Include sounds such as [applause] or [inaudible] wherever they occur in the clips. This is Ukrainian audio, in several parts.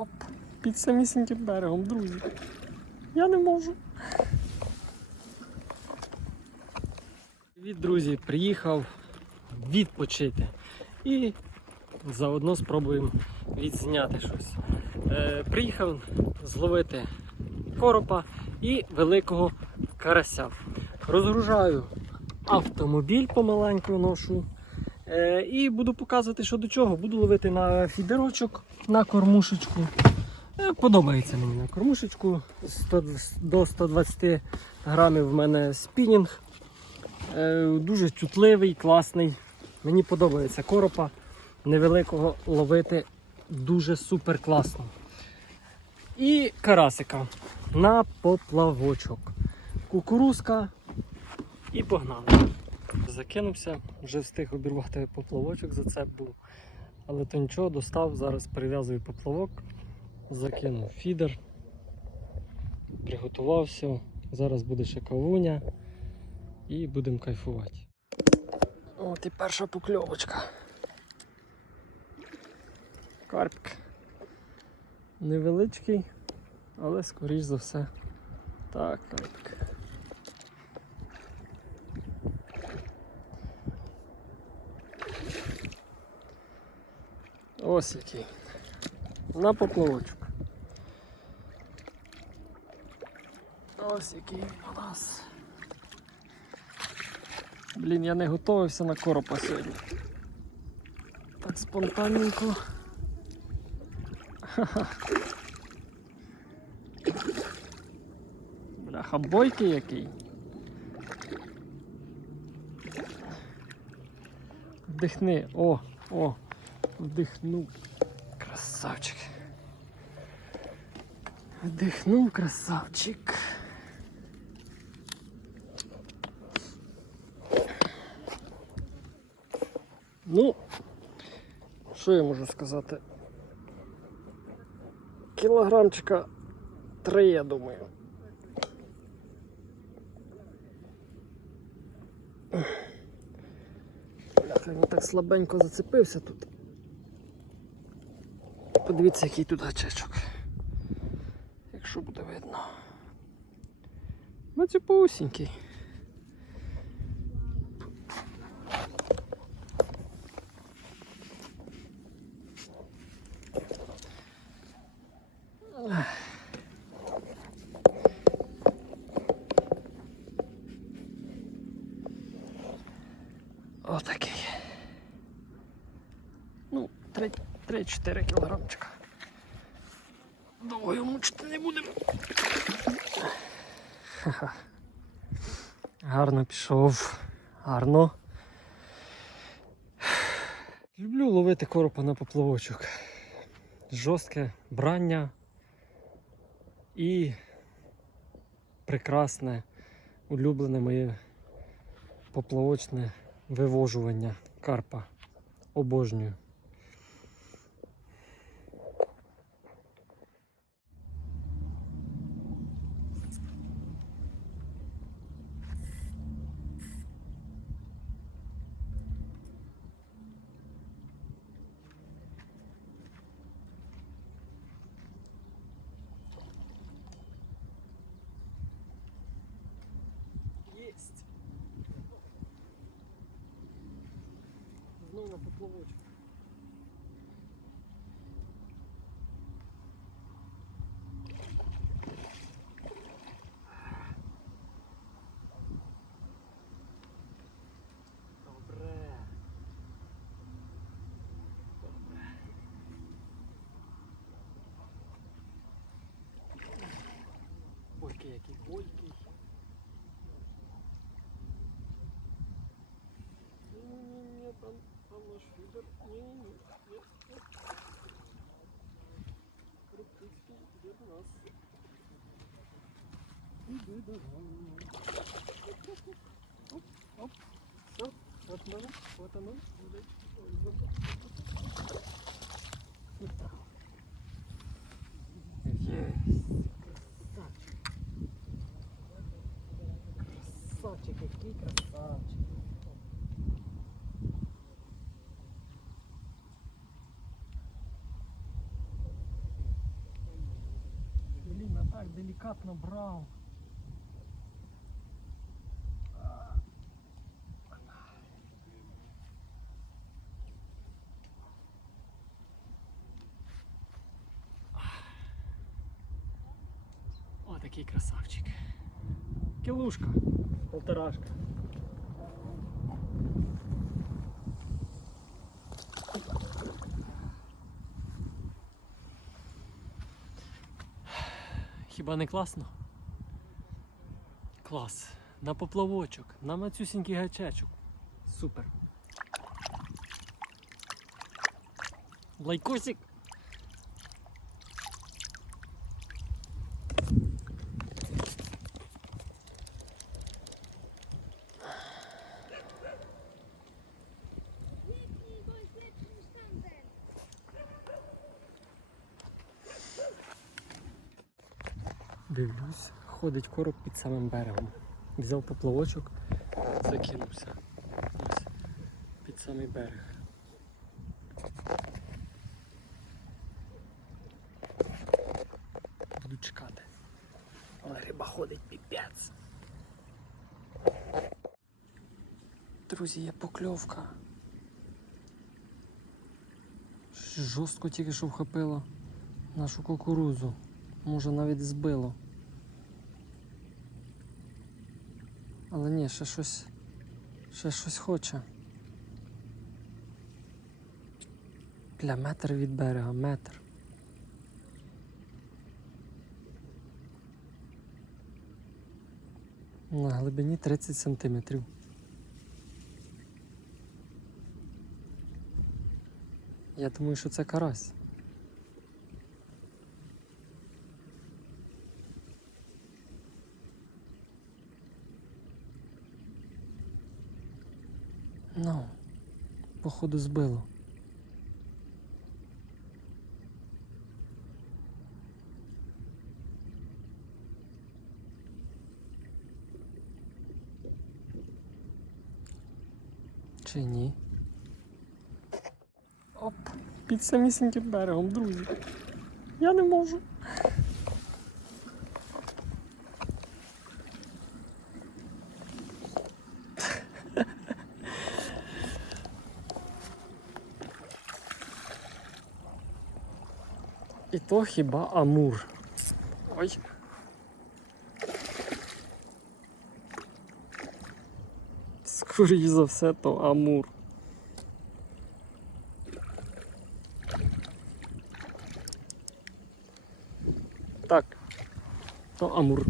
Оп, під самісіньким берегом, друзі. Я не можу. Привіт, друзі, приїхав відпочити. І заодно спробуємо відзняти щось. Е, приїхав зловити коропа і великого карася. Розгружаю автомобіль помаленьку ношу. Е, і буду показувати, що до чого. Буду ловити на фідерочок, на кормушечку. Е, Подобається мені на кормушечку. 100, до 120 грамів в мене спінінг. Е, Дуже чутливий, класний. Мені подобається коропа. Невеликого ловити дуже супер класно. І карасика на поплавочок. Кукурузка і погнали. Закинувся, вже встиг обірвати поплавочок, зацеп був. Але то нічого, достав, зараз прив'язую поплавок, закинув фідер, приготувався. Зараз буде ще кавуня і будемо кайфувати. От і перша покльовочка. Карпік. Невеличкий, але скоріш за все. Так, карпік. Ось який. На поплавочок. Ось який у нас. Блін, я не готувався на коропа сьогодні. Так спонтанненько. Ха-ха. [laughs] Бляха, бойкий який. Вдихни. О, о, вдихнув. Красавчик. Вдихнув красавчик. Ну, що я можу сказати? Кілограмчика три, я думаю. Бляха, він так слабенько зацепився тут. Подивіться, який тут гачечок. Якщо буде видно. Мацюпусінький. Отакий. Ну, 3-4 кілограмчика. Довго мучити не будемо. Гарно пішов. Гарно. Люблю ловити коропа на поплавочок. Жорстке брання і прекрасне, улюблене моє поплавочне вивожування карпа. Обожнюю. Поплавочок. Добре. Добре. Бойкий Красавчик. Красавчик, який красавчик. Так, делікатно брав. О, такий красавчик. Кілушка, полторашка. Хіба не класно? Клас. На поплавочок, на мацюсінький гачечок. Супер. Лайкосик. Дивлюсь, ходить короб під самим берегом. Взяв поплавочок, закинувся. Ось, під самий берег. Буду чекати. Але риба ходить піпець. Друзі, є покльовка. Жорстко тільки що вхопило нашу кукурузу. Може навіть збило. Але ні, ще щось. Ще щось хоче. Бля, метр від берега, метр. На глибині 30 сантиметрів. Я думаю, що це карась. Ну, походу збило. Чи ні? Оп, під самісіньким берегом, друзі. Я не можу. І то хіба Амур. Ой. Скоріше за все, то Амур. Так. То Амур.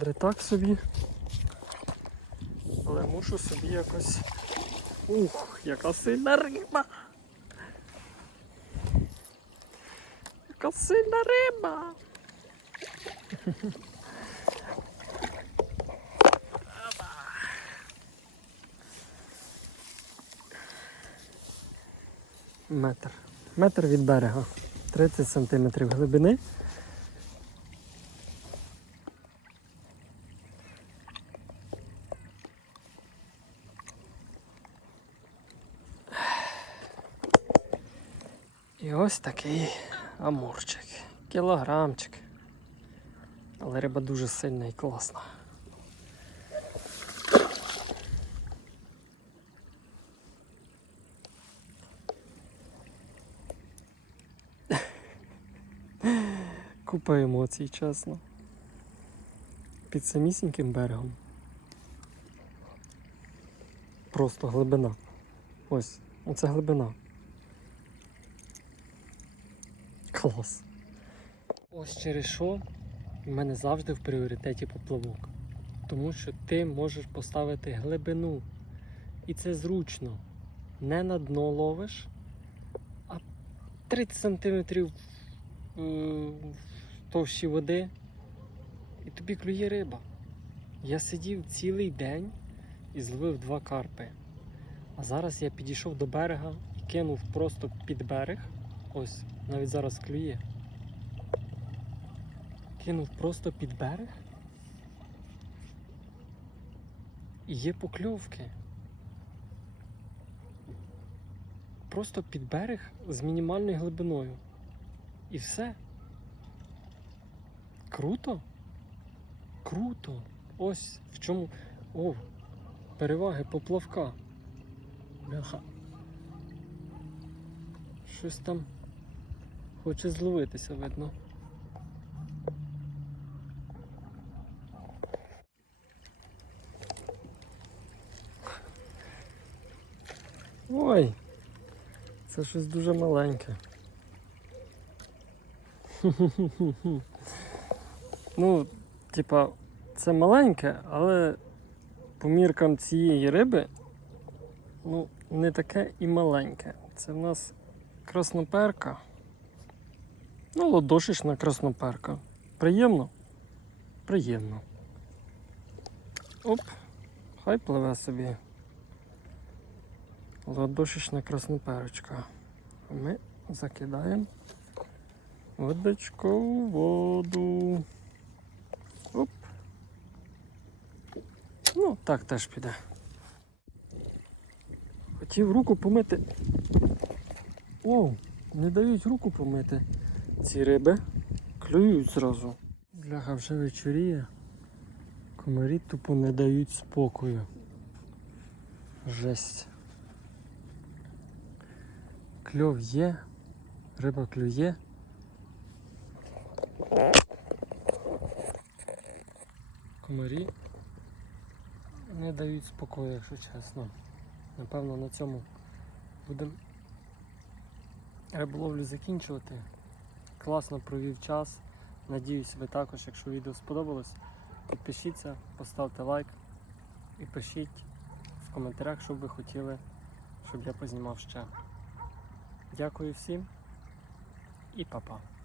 Кадри так собі. Але мушу собі якось. Ух, яка сильна риба! Яка сильна риба! Метр. Метр від берега. 30 сантиметрів глибини. І ось такий амурчик. Кілограмчик. Але риба дуже сильна і класна. [laughs] Купа емоцій, чесно. Під самісіньким берегом. Просто глибина. Ось, оце глибина. Клас. Ось через що в мене завжди в пріоритеті поплавок. Тому що ти можеш поставити глибину. І це зручно. Не на дно ловиш, а 30 см товщі води. І тобі клює риба. Я сидів цілий день і зловив два карпи. А зараз я підійшов до берега і кинув просто під берег. Ось, навіть зараз клює. Кинув просто під берег. І є покльовки. Просто під берег з мінімальною глибиною. І все. Круто? Круто. Ось в чому. О, переваги поплавка. Бляха. Щось там хоче зловитися, видно. Ой, це щось дуже маленьке. [laughs] Ну, типа, це маленьке, але по міркам цієї риби, ну, не таке і маленьке. Це в нас красноперка. Ну, ладошечна красноперка. Приємно? Приємно. Оп, хай пливе собі. Ладошечна красноперочка. Ми закидаємо водочку в воду. Оп. Ну, так теж піде. Хотів руку помити. О, не дають руку помити. Ці риби клюють зразу. Бляха вже вечоріє. Комарі тупо не дають спокою. Жесть. Кльов є, риба клює. Комарі не дають спокою, якщо чесно. Напевно, на цьому будемо риболовлю закінчувати. Класно провів час. Надіюсь, ви також, якщо відео сподобалось, підпишіться, поставте лайк і пишіть в коментарях, що б ви хотіли, щоб я познімав ще. Дякую всім і па-па.